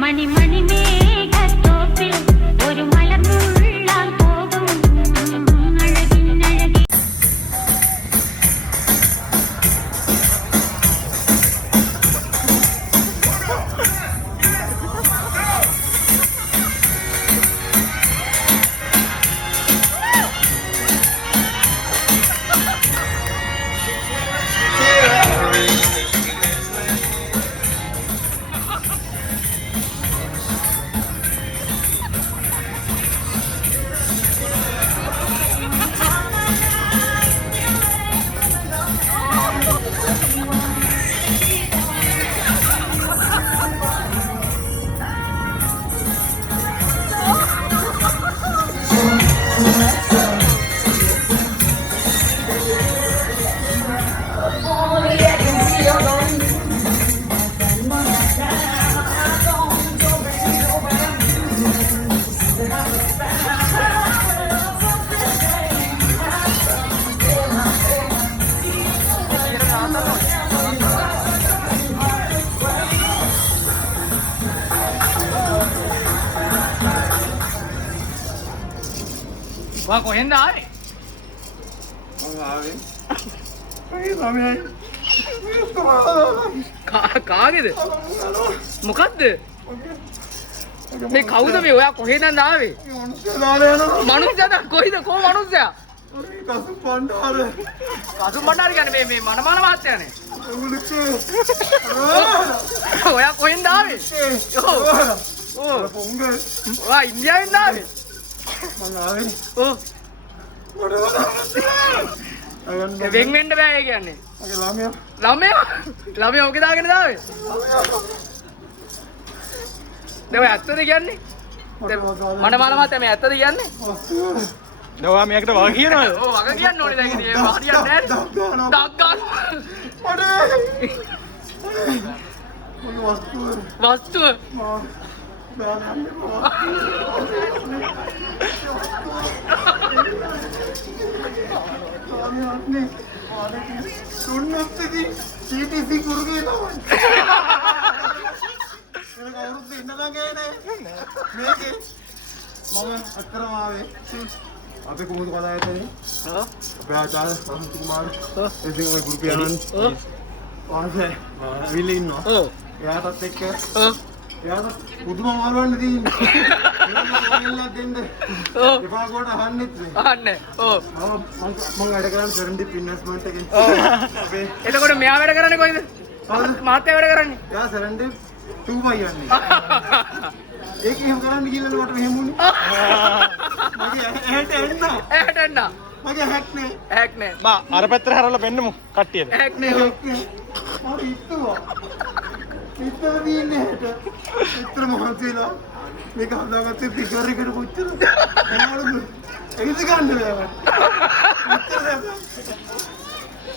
மணி மணி மேகத்தோப்பில் ஒரு மலர் முள்ளால் போகும் அழகின் அழகி. Wah, කොහෙන්ද ආවේ? මම ආවේ. අයි ළමයි. කාගේද? මොකද්ද? මේ කවුද මේ? ඔයා කොහෙන්ද ආවේ? මනුස්සයාද? කොයිද? කො මනුස්සයා? කසු පණ්ඩාර. කසු මණ්ඩාර කියන්නේ මේ මනමාල මහත්තයානේ. ඔයා කොහෙන්ද ආවේ? ඔව්. පොංගල්. ඔයා ඉන්දියාවෙන්ද ආවේ? මම ආවේ. ඔව්. වෙන් වෙන්න බෑ ඒ කියන්නේ. මගේ ළමයා. ළමයා ඔගේ දාගෙන දාවේ. දැන් ඔය ඇත්තද කියන්නේ? මනමාල මහත්තයා මේ ඇත්තද කියන්නේ? දැන් ඔයා මේකට වග කියනවද? ඔව් වග කියන්න ඕනේ දැන් ඉතින් ඒ හරියන්නේ නැහැ. ඩක් ගන්න. වස්තුව. सुन्नती सीटीसी कुर्गी तो मेरे को और दिन ना गए ने मैं के मम्मी अक्रम आवे अबे को मुझे बताया थे हां अबे आचार्य संत कुमार ऐसे कोई ग्रुप यान और से विलीन नो यार तक के यार පුදුම මාරුවන්න තියෙන්නේ. ඒක දෙන්න. එපා කොට අහන්නෙත් නේ. අහන්නේ. ඔව්. මම වැඩ කරන්නේ සරන්ඩිප් ඉන්වෙස්ට්මන්ට් එකේ. ඔව්. එතකොට මෙයා වැඩ කරන්නේ කොයිද? මහත්තයා වැඩ කරන්නේ. යා සරන්ඩිප් 2 යන්නේ. ඒක එහෙම කරන්න කියලා මට මෙහෙම වුණේ. මගේ ඇහැට එන්න. ඇහැට එන්න. මගේ ඇහැක් නේ. ඇහැක් නේ. මා අර පැත්තට හරවලා පෙන්නමු කට්ටියට. ඇහැක් නේ. මට ඉත්තුවා. ඉතල දින්නේ හැට ඉතල මහන්සිලා මේක හදාගත්තේ ෆිගර් එකට කොච්චර මොනවද ඒකද ගන්න බෑ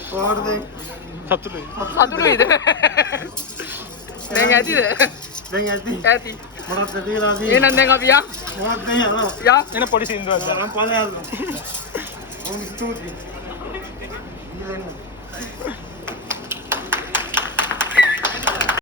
කොහොමද සතුටුයිද දැන් ඇතිද දැන් ඇති ඇති මොනවද ඇතිලා දී එහෙනම් දැන් අපි යන් මොනවද නේ යනවා යන් එන පොඩි සින්දුවක් දාන්න. මම පලයන් මොන් ස්තුති ඉලෙන්න